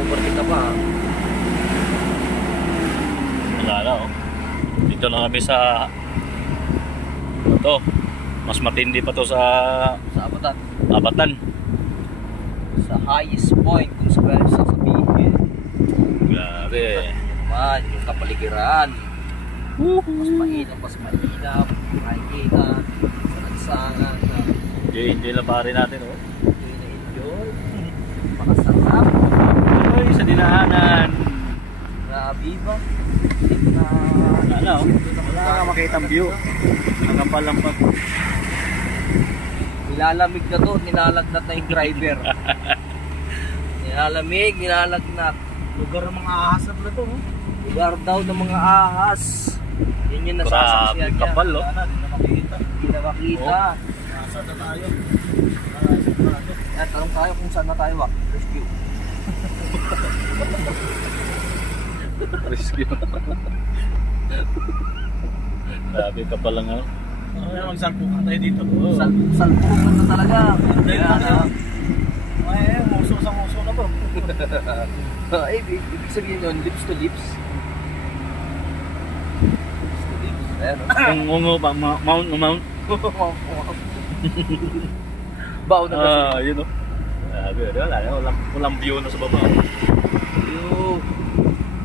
overtake ka pa. Wala na, oh. Dito na kami sa ito. Mas matindi pa to sa Abatan. Abatan. Sa highest point kung sasabihin. Grabe. Naman, yung kapaligiran. Mas mainam, makikita sa lansangan. Enjoy lang pare natin, oh. Enjoy. Makasarap. Uy, sa dinaanan. Grabe ba? Wala, oh. Wala ka makita ang view. Nakapalampag. Nilalamig na to, nilalagnat na yung driver. Nilalamig, nilalagnat. Lugar ng mga ahas na to, no? Lugar daw ng mga ahas. Yun yung nasasaksiyan niya. Kapal, oh. Wala na, di na makikita. Hindi na makita. Nasa na tayo. Yan, tanong tayo kung saan na tayo, Wak. Rescue. Rescue. Grabe kapal lang, oh. Magsalpukan tayo dito. Salpukan na talaga. Dahil Yan, na ay, muso sa muso na to. Ay, ibig sabihin yun, lips to lips. Lips to lips. Ayan, Kung pa, mount. Bao na kasi. Yun, oh. Grabe, walang view na sa baba.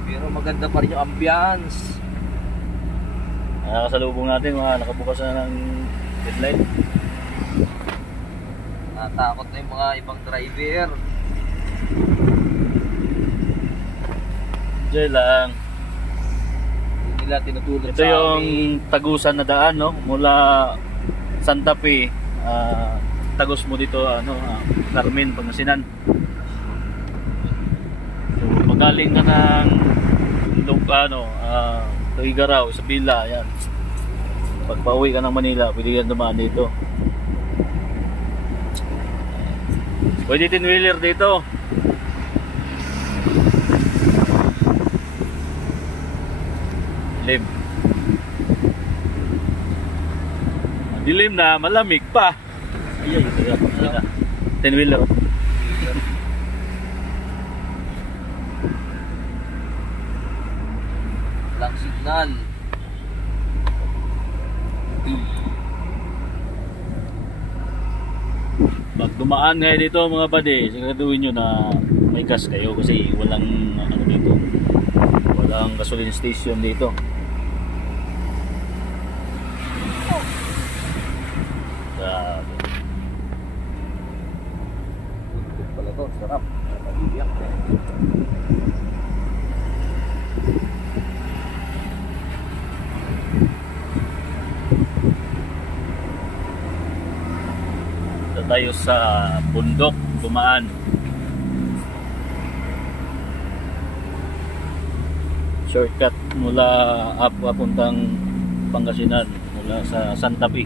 Pero maganda pa rin yung ambience. Nakasalubong natin, nakabukas na ng headlight. Natakot na yung mga ibang driver. Enjoy lang. Hindi nila tinutulad Ito sa yung amin. tagusan na daan, no? Mula Santa Fe, tagos mo dito, Carmen, Pangasinan. So, magaling ka ng Tuigaraw, Isabela, yan. Pag pauwi ka ng Manila, pwede ka dumaan dito. Pwede tin-wheeler dito. Dilim. Dilim na, malamig pa. Ay, tin-wheeler. Walang signal. Pag dumaan ngayon dito mga buddy, siguraduhin nyo na may gas kayo kasi walang dito. Walang gasoline station dito. Grabe. Good pala to, sarap. Pag-iiyak. Tayo sa bundok dumaan. Shortcut mula papuntang Pangasinan mula sa Santa Fe.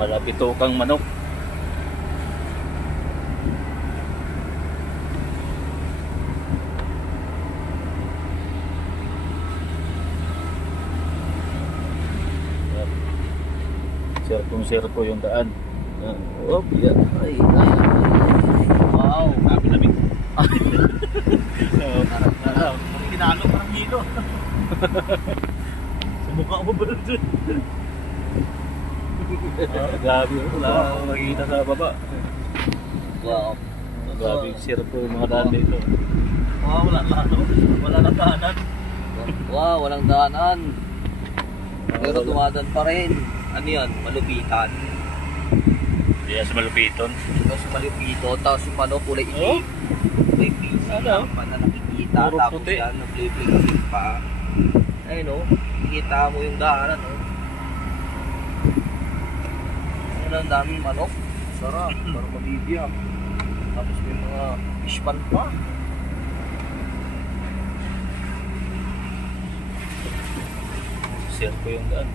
Malapit kang manok. Sirko yung daan. Oh, yan. Ay. Wow, Lamig. Tinalo parang hilo. Sa mukha mo ba dyan? Grabe. Wala akong makikita sa baba. wow. Grabe yung sirko yung mga daan dito. Wala lalo. Wala na daanan. Wow, walang daanan. Pero dumadaan pa rin. Ano yan? Malupitan. Diyan sa Malupiton. Tapos malupiton, tapos yung ano, kulay itim. Kulay pink. Ano? Na nakikita. Puro Tapos puti. yan, nag-bling pa. Ayun o, nakikita mo yung daanan o. Ayun, ang daming manok. Sarap, parang mabibiyang. Tapos may mga fish pan pa. Sirko yung daan.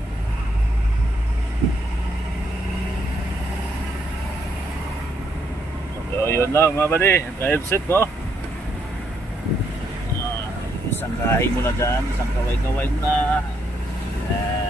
So yun lang mga buddy, drive set mo. Isa Isang kahay mo na dyan, isang kaway-kaway mo na. Yan.